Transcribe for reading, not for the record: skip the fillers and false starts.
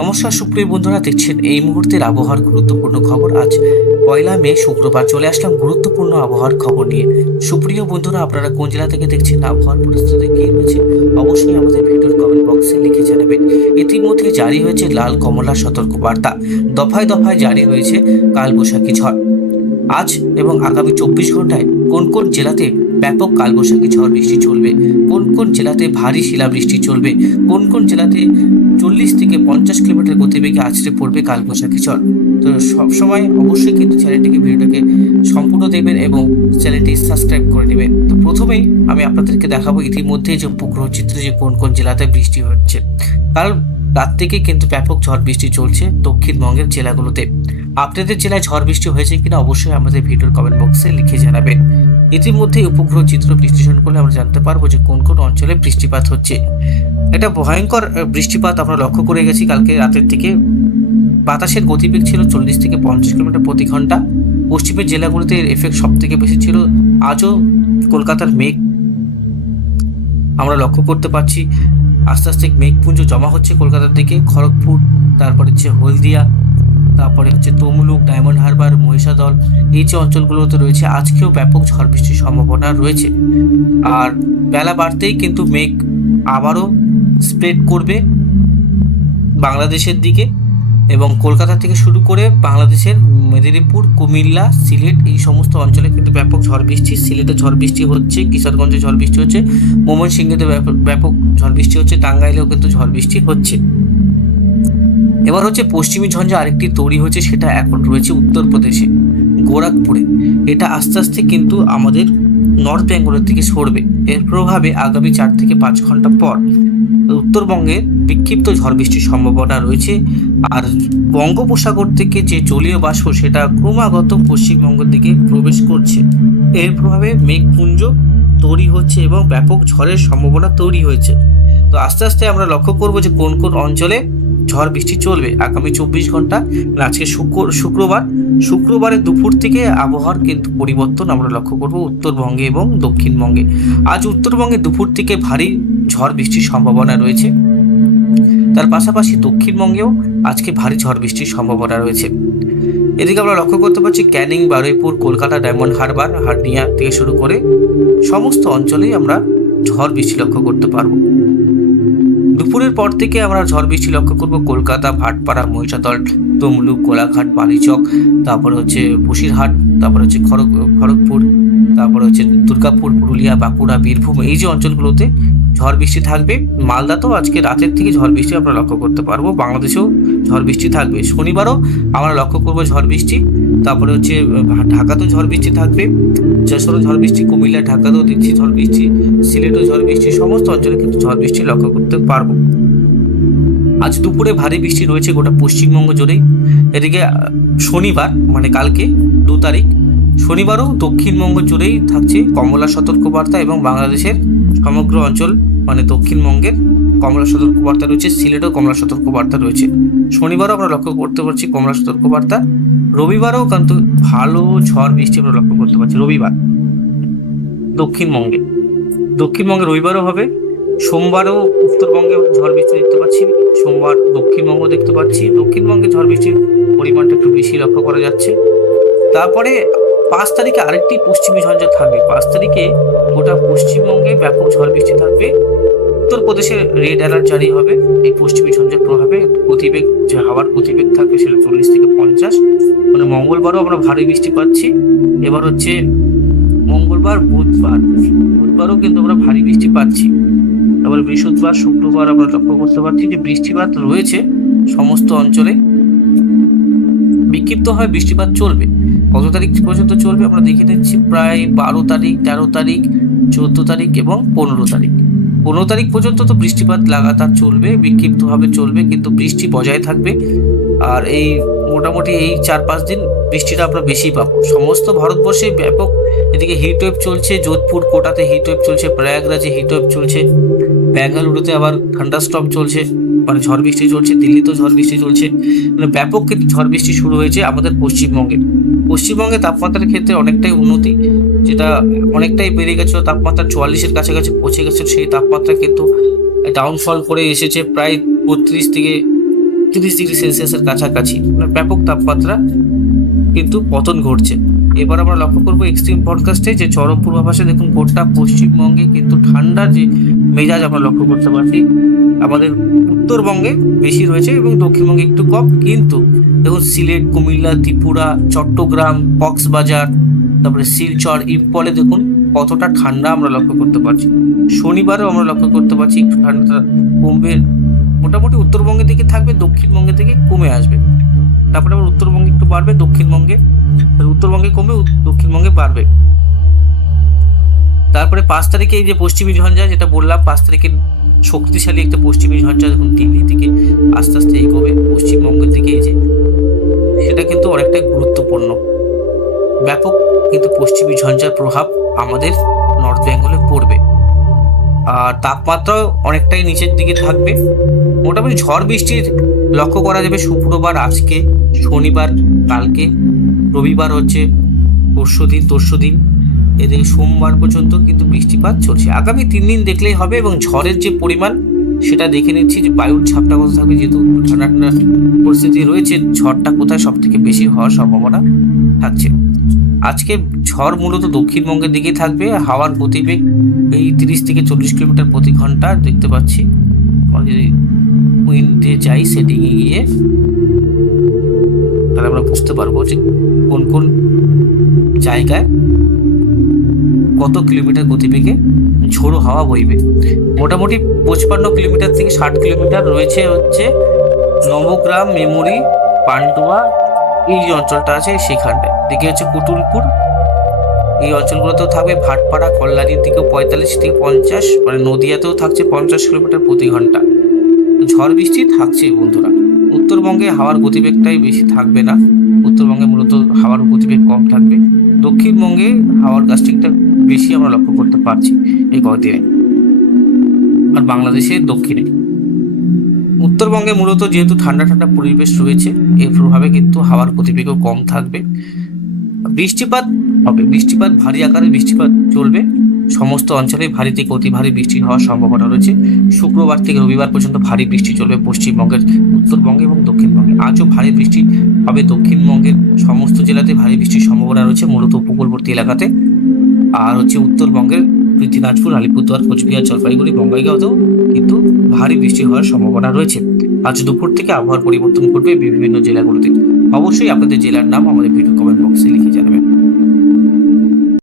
নমস্কার সুপ্রিয় বন্ধুরা, দেখছেন এই মুহূর্তের আবহাওয়ার গুরুত্বপূর্ণ খবর। আজ 1 মে শুক্রবার চলে আসলাম গুরুত্বপূর্ণ আবহাওয়ার খবর নিয়ে। সুপ্রিয় বন্ধুরা, আপনারা কোন জেলা থেকে দেখছেন, আবহাওয়ার পরিস্থিতি কি রয়েছে, অবশ্যই আমাদের ভিডিওর কমেন্ট বক্সে লিখে জানাবেন। ইতিমধ্যে জারি হয়েছে লাল কমলা সতর্কবার্তা, দফায় দফায় জারি হয়েছে কালবৈশাখী ঝড়। আজ এবং আগামী 24 ঘন্টায় কোন কোন জেলাতে ব্যাপক কালবৈশাখী ঝড় বৃষ্টি চলবে, কোন কোন জেলাতে ভারী শিলাবৃষ্টি চলবে, কোন কোন জেলাতে 40 থেকে 50 কিলোমিটার গতিবেগে আছড়ে পড়বে কালবৈশাখী ঝড়। তো সবসময় অবশ্যই কিন্তু ভিডিওটাকে সম্পূর্ণ দেবেন এবং চ্যানেলটি সাবস্ক্রাইব করে নেবেন। তো প্রথমেই আমি আপনাদেরকে দেখাবো ইতিমধ্যে যে উপগ্রহ চিত্র, যে কোন কোন জেলাতে বৃষ্টি হচ্ছে। কাল রাত থেকে কিন্তু ব্যাপক ঝড় বৃষ্টি চলছে দক্ষিণবঙ্গের জেলাগুলোতে। আপনাদের জেলায় ঝড় বৃষ্টি হয়েছে কিনা অবশ্যই আমাদের ভিডিওর কমেন্ট বক্সে লিখে জানাবেন। ইতিমধ্যে উপগ্রহ চিত্র বিশ্লেষণ করলে আমরা জানতে পারবো যে কোন কোন অঞ্চলে বৃষ্টিপাত হচ্ছে। এটা ভয়ঙ্কর বৃষ্টিপাত আমরা লক্ষ্য করে গেছি কালকে রাতের থেকে। বাতাসের গতিবেগ ছিল 40 থেকে 50 কিলোমিটার প্রতি ঘন্টা। পশ্চিমের জেলাগুলিতে এর এফেক্ট সব থেকে বেশি ছিল। আজও কলকাতার মেঘ আমরা লক্ষ্য করতে পারছি, আস্তে আস্তে মেঘপুঞ্জ জমা হচ্ছে কলকাতার দিকে। খড়গপুর, তারপরে হচ্ছে হলদিয়া, তারপরে হচ্ছে তমলুক, ডায়মন্ড হারবার, মহিষাদল, এই যে অঞ্চলগুলোতে রয়েছে আজকেও ব্যাপক ঝড় বৃষ্টির সম্ভাবনা রয়েছে। আর বেলা বাড়তেই কিন্তু মেঘ আবারও স্প্রেড করবে বাংলাদেশের দিকে, এবং কলকাতা থেকে শুরু করে বাংলাদেশের মেদিনীপুর, কুমিল্লা, সিলেট, এই সমস্ত অঞ্চলে কিন্তু ব্যাপক ঝড় বৃষ্টি। সিলেটে ঝড় বৃষ্টি হচ্ছে, কিশোরগঞ্জে ঝড় বৃষ্টি হচ্ছে, ময়মনসিংহেতে ব্যাপক ঝড় বৃষ্টি হচ্ছে, টাঙ্গাইলেও কিন্তু ঝড় বৃষ্টি হচ্ছে। এবার হচ্ছে পশ্চিমী ঝঞ্ঝা আরেকটি তৈরি হচ্ছে, সেটা এখন রয়েছে উত্তরপ্রদেশে গোরখপুরে। এটা আস্তে আস্তে কিন্তু আমাদের নর্থ বেঙ্গলের দিকে সরবে। এর প্রভাবে আগামী 4 থেকে 5 ঘন্টা পর উত্তরবঙ্গে বিক্ষিপ্ত ঝড় বৃষ্টির সম্ভাবনা রয়েছে। আর বঙ্গোপসাগর থেকে যে জলীয় বাষ্প সেটা ক্রমাগত পশ্চিমবঙ্গের দিকে প্রবেশ করছে। এর প্রভাবে মেঘপুঞ্জ তৈরি হচ্ছে এবং ব্যাপক ঝড়ের সম্ভাবনা তৈরি হয়েছে। তো আস্তে আস্তে আমরা লক্ষ্য করব যে কোন কোন অঞ্চলে ঝড় বৃষ্টি চলবে আগামী 24 ঘন্টা। আজকে শুক্রবারের দুপুর থেকে আবহাওয়ার কিন্তু পরিবর্তন আমরা লক্ষ্য করব উত্তরবঙ্গে এবং দক্ষিণবঙ্গে। আজ উত্তরবঙ্গে দুপুর থেকে ভারী ঝড় বৃষ্টির সম্ভাবনা রয়েছে। তার পাশাপাশি দক্ষিণবঙ্গেও আজকে ভারী ঝড় বৃষ্টির সম্ভাবনা রয়েছে। এদিকে আমরা লক্ষ্য করতে পারছি ক্যানিং, বারুইপুর, কলকাতা, ডায়মন্ড হারবার, হার্নিয়া থেকে শুরু করে সমস্ত অঞ্চলেই আমরা ঝড় বৃষ্টি লক্ষ্য করতে পারবো। দুপুরের পর থেকে আমরা ঝড় বৃষ্টি লক্ষ্য করব কলকাতা, ভাটপাড়া, মহিষাদল, তমলুক, কোলাঘাট, বালিচক, তারপরে হচ্ছে বসিরহাট, তারপরে হচ্ছে খড়গপুর, তারপরে হচ্ছে দুর্গাপুর, পুরুলিয়া, বাঁকুড়া, বীরভূম, এই যে অঞ্চলগুলোতে ঝড় বৃষ্টি থাকবে। মালদাতেও আজকে রাতের থেকে ঝড় বৃষ্টি আমরা লক্ষ্য করতে পারবো। বাংলাদেশেও ঝড় বৃষ্টি থাকবে। শনিবারও আমরা লক্ষ্য করবো ঝড় বৃষ্টি। তারপরে হচ্ছে ঢাকাতেও ঝড় বৃষ্টি থাকবে, যশোরে ঝড় বৃষ্টি, কুমিল্লা, ঢাকাতেও দেখছি ঝড় বৃষ্টি, সিলেটেও ঝড় বৃষ্টি, সমস্ত অঞ্চলে কিন্তু ঝড় বৃষ্টি লক্ষ্য করতে পারবো। আজ দুপুরে ভারী বৃষ্টি রয়েছে গোটা পশ্চিমবঙ্গ জুড়েই। এদিকে শনিবার মানে কালকে 2 তারিখ, শনিবারও দক্ষিণবঙ্গ জুড়েই থাকছে কমলা সতর্কবার্তা এবং বাংলাদেশের সমগ্র অঞ্চল মানে দক্ষিণবঙ্গের কমলা সতর্কবার্তা রয়েছে। সিলেটেও কমলা সতর্কবার্তা রয়েছে। শনিবারও আমরা লক্ষ্য করতে পারছি কমলা সতর্কবার্তা। রবিবারও কিন্তু ভালো ঝড় বৃষ্টি আমরা লক্ষ্য করতে পারছি। রবিবার দক্ষিণবঙ্গে রবিবারও হবে। সোমবারও উত্তরবঙ্গে ঝড় বৃষ্টি দেখতে পাচ্ছি, সোমবার দক্ষিণবঙ্গ দেখতে পাচ্ছি। দক্ষিণবঙ্গে ঝড় বৃষ্টির পরিমাণটা একটু বেশি লক্ষ্য করা যাচ্ছে। তারপরে 5 তারিখে আরেকটি পশ্চিমী ঝঞ্ঝা থাকবে। 5 তারিখে গোটা পশ্চিমবঙ্গে ব্যাপক ঝড় বৃষ্টি থাকবে। উত্তরপ্রদেশে রেড অ্যালার্ট জারি হবে এই পশ্চিমী ঝঞ্ঝার প্রভাবে। গতিবেগ, যে হাওয়ার গতিবেগ থাকবে সেটা 40 থেকে 50। মানে মঙ্গলবারও আমরা ভারী বৃষ্টি পাচ্ছি। এবার হচ্ছে মঙ্গলবার, বুধবারও কিন্তু আমরা ভারী বৃষ্টি পাচ্ছি। তারপরে বৃহস্পতিবার, শুক্রবার আমরা লক্ষ্য করতে পারছি যে বৃষ্টিপাত রয়েছে সমস্ত অঞ্চলে। বিক্ষিপ্তভাবে বৃষ্টিপাত চলবে। কত তারিখ পর্যন্ত চলবে আমরা দেখে নিচ্ছি। প্রায় 12 তারিখ, 13 তারিখ, 14 তারিখ এবং 15 তারিখ। 15 তারিখ পর্যন্ত তো বৃষ্টিপাত লাগাতার চলবে, বিক্ষিপ্তভাবে চলবে, কিন্তু বৃষ্টি বজায় থাকবে। আর এই মোটামুটি এই 4-5 দিন বৃষ্টিটা আমরা বেশি পাবো। সমস্ত ভারতবর্ষে ব্যাপক এদিকে হিটওয়েভ চলছে। যোধপুর, কোটাতে হিটওয়েভ চলছে, প্রয়াগরাজে হিটওয়েভ চলছে, বেঙ্গালুরুতে আবার থান্ডারস্টর্ম চলছে, মানে ঝড় বৃষ্টি চলছে, দিল্লিতেও ঝড় বৃষ্টি চলছে। মানে ব্যাপক কিন্তু ঝড় বৃষ্টি শুরু হয়েছে আমাদের পশ্চিমবঙ্গে তাপমাত্রার ক্ষেত্রে অনেকটাই উন্নতি, যেটা অনেকটাই বেড়ে গেছিলো। তাপমাত্রা 44-এর কাছাকাছি পৌঁছে গেছে। সেই তাপমাত্রা কিন্তু ডাউনফল করে এসেছে প্রায় 32 থেকে 30 ডিগ্রি সেলসিয়াসের কাছাকাছি, মানে ব্যাপক তাপমাত্রা কিন্তু পতন ঘটছে। এবার আমরা লক্ষ্য করবো এক্সট্রিম পডকাস্টে যে চরম পূর্বাভাসে দেখুন গোটা পশ্চিমবঙ্গে কিন্তু ঠান্ডার যে মেজাজ আমরা লক্ষ্য করতে পারছি। আমাদের উত্তরবঙ্গে বেশি রয়েছে এবং দক্ষিণবঙ্গে একটু কম, কিন্তু দেখুন সিলেট, কুমিল্লা, ত্রিপুরা, চট্টগ্রাম, কক্সবাজার, তারপরে শিলচর, ইম্ফলে দেখুন কতটা ঠান্ডা আমরা লক্ষ্য করতে পারছি। শনিবারেও আমরা লক্ষ্য করতে পারছি একটু ঠান্ডা কমবে, মোটামুটি উত্তরবঙ্গের দিকে থাকবে, দক্ষিণবঙ্গের দিকে কমে আসবে। তারপরে আবার উত্তরবঙ্গে একটু বাড়বে, দক্ষিণবঙ্গে উত্তরবঙ্গে কমবে, দক্ষিণবঙ্গে বাড়বে। তারপরে 5 তারিখে এই যে পশ্চিমী ঝঞ্ঝা যেটা বললাম, 5 তারিখে শক্তিশালী একটা পশ্চিমী ঝঞ্ঝা দেখুন দিল্লি থেকে আস্তে আস্তে এগোবে পশ্চিমবঙ্গের দিকে, এই যে সেটা কিন্তু অনেকটাই গুরুত্বপূর্ণ। ব্যাপক কিন্তু পশ্চিমী ঝঞ্ঝার প্রভাব আমাদের নর্থ বেঙ্গলে পড়বে, আর তাপমাত্রাও অনেকটাই নিচের দিকে থাকবে। মোটামুটি ঝড় বৃষ্টির লক্ষ্য করা যাবে শুক্রবার, আজকে, শনিবার, কালকে, রবিবার হচ্ছে তরশুদিন, এদিকে সোমবার পর্যন্ত কিন্তু বৃষ্টিপাত চলছে। আগামী 3 দিন দেখলেই হবে, এবং ঝড়ের যে পরিমাণ সেটা দেখে নিচ্ছি যে বায়ুর ঝাপটা কত থাকবে, যেহেতু ঠান্ডা ঠান্ডা পরিস্থিতি রয়েছে, ঝড়টা কোথায় সব থেকে বেশি হওয়ার সম্ভাবনা থাকছে। আজকে ঝড় মূলত দক্ষিণবঙ্গের দিকেই থাকবে, হাওয়ার গতিবেগ এই 30 থেকে 40 কিলোমিটার প্রতি ঘন্টা দেখতে পাচ্ছি। যদি উইন্ডে যাই সেটিংয়ে গিয়ে, তাহলে আমরা বুঝতে পারবো যে কোন কোন জায়গায় কত কিলোমিটার গতিবেগে ঝোড়ো হাওয়া বইবে। মোটামুটি 55 কিলোমিটার থেকে 60 কিলোমিটার রয়েছে হচ্ছে নবগ্রাম, মেমরি, পান্ডুয়া, এই যে অঞ্চলটা আছে সেখানটায়, দিকে হচ্ছে কুটুলপুর, এই অঞ্চলগুলোতেও থাকবে। ভাটপাড়া, কল্যাণীর দিকেও 45 থেকে 50, মানে নদিয়াতেও থাকছে 50 কিলোমিটার প্রতি ঘন্টা। ঝড় বৃষ্টি থাকছে বন্ধুরা। উত্তরবঙ্গে হাওয়ার গতিবেগটাই বেশি থাকবে না, উত্তরবঙ্গে মূলত হাওয়ার গতিবেগ কম থাকবে। দক্ষিণবঙ্গে হাওয়ার গাস্টিংটা বেশি আমরা লক্ষ্য করতে পারছি এই কয়েকদিনে, আর বাংলাদেশের দক্ষিণে। উত্তরবঙ্গে মূলত যেহেতু ঠান্ডা ঠান্ডা পরিবেশ রয়েছে, এর প্রভাবে কিন্তু হাওয়ার গতিবেগও কম থাকবে। বৃষ্টিপাত হবে, ভারী আকারে বৃষ্টিপাত চলবে, সমস্ত অঞ্চলে ভারী থেকে অতি ভারী বৃষ্টি হওয়ার সম্ভাবনা রয়েছে। শুক্রবার থেকে রবিবার পর্যন্ত ভারী বৃষ্টি চলবে পশ্চিমবঙ্গের উত্তরবঙ্গে এবং দক্ষিণবঙ্গে। আজও ভারী বৃষ্টি হবে, দক্ষিণবঙ্গের সমস্ত জেলাতে ভারী বৃষ্টির সম্ভাবনা রয়েছে, মূলত উপকূলবর্তী এলাকাতে। আর হচ্ছে উত্তরবঙ্গের দিনাজপুর, আলিপুরদুয়ার, কোচবিহার, জলপাইগুড়ি, বঙ্গাইগাঁওতেও কিন্তু ভারী বৃষ্টি হওয়ার সম্ভাবনা রয়েছে। আজ দুপুর থেকে আবহাওয়ার পরিবর্তন করবে বিভিন্ন জেলাগুলোতে। অবশ্যই আপনাদের জেলার নাম আমাদের ভিডিও কমেন্ট বক্সে লিখে